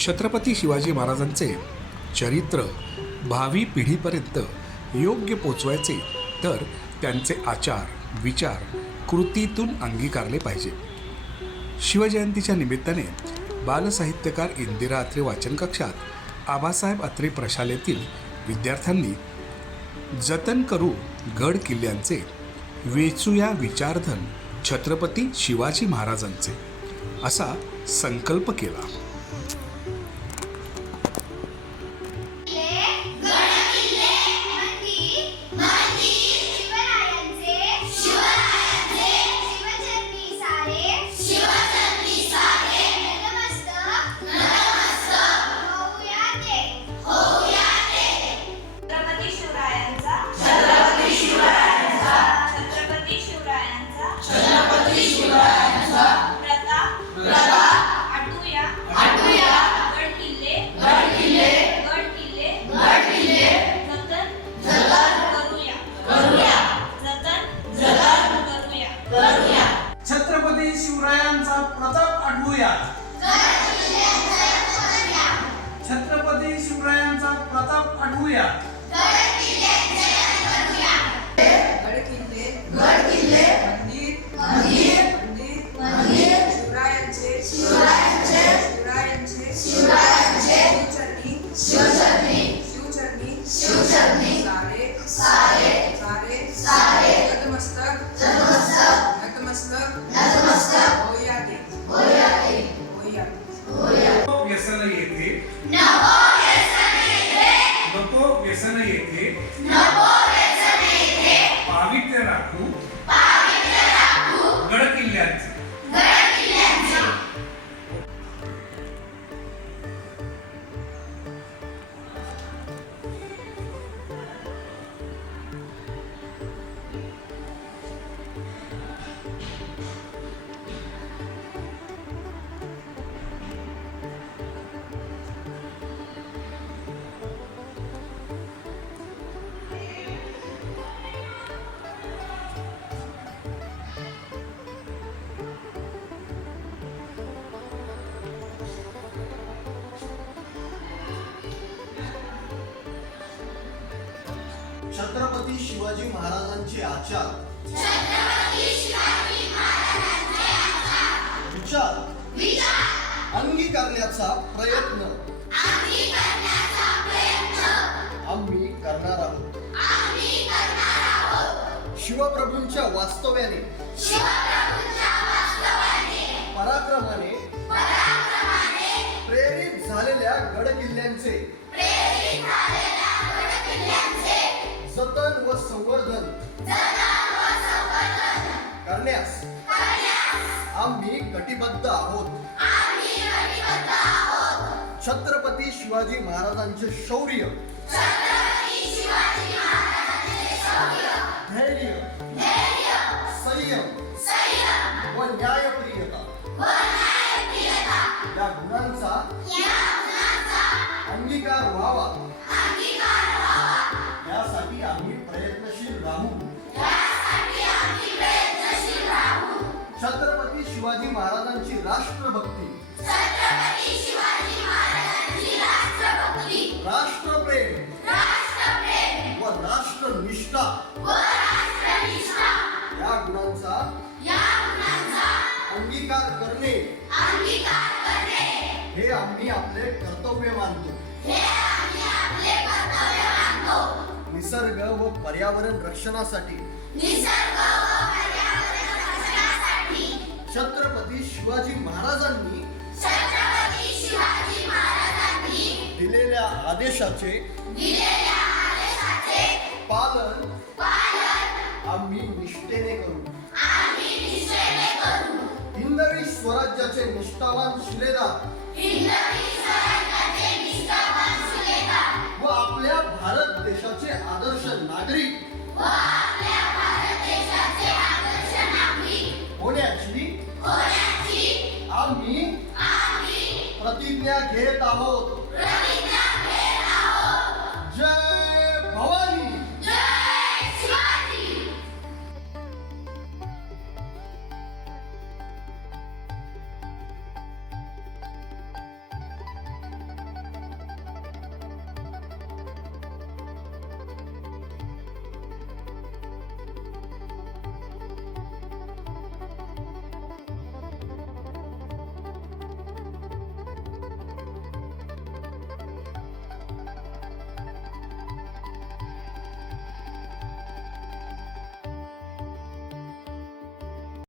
छत्रपती शिवाजी महाराजांचे चरित्र भावी पिढीपर्यंत योग्य पोचवायचे तर त्यांचे आचार विचार कृतीतून अंगीकारले पाहिजे. शिवजयंतीच्या निमित्ताने बालसाहित्यकार इंदिरा अत्रे वाचन कक्षात आबासाहेब अत्रे प्रशालेतील विद्यार्थ्यांनी जतन करू गड किल्ल्यांचे, वेचूया विचारधन छत्रपती शिवाजी महाराजांचे असा संकल्प केला. छत्रपती शिवरायांचा प्रताप आठवूया. छत्रपती शिवरायांचा प्रताप आठवूया. गड किल्ले मंदिर शिवचरणी सारे नतमस्तक होया दे. व्यसन येते नको व्यसन येते पावित्र्य राखू गड किल्ल्यांचे. छत्रपती शिवाजी महाराजांचे आचार विचार अंगीकारण्याचा प्रयत्न आम्ही करणार आहोत. शिवप्रभूंच्या वास्तव्याने पराक्रमाने प्रेरित झालेल्या गड किल्ल्यांचे जतन व संवर्धन करण्यास आम्ही कटिबद्ध आहोत. छत्रपती शिवाजी महाराजांचे शौर्य, धैर्य, संयम व न्यायप्रियता या गुणांचा अंगीकार व्हावा यासाठी आम्ही प्रयत्नशील राहू. छत्रपती शिवाजी महाराजांची राष्ट्रभक्ती, राष्ट्रप्रेम व राष्ट्रनिष्ठा या गुणांचा अंगीकार करणे हे आम्ही आपले कर्तव्य मानतो. निसर्ग व पर्यावरण रक्षणासाठी छत्रपती शिवाजी महाराजांनी दिलेल्या आदेशाचे पालन आम्ही निष्ठेने करू. हिंदवी स्वराज्याचे निष्ठावान शिलेदार व आपल्या भारत देशाचे आदर्श नागरिक होण्याची आम्ही प्रतिज्ञा घेत आहोत.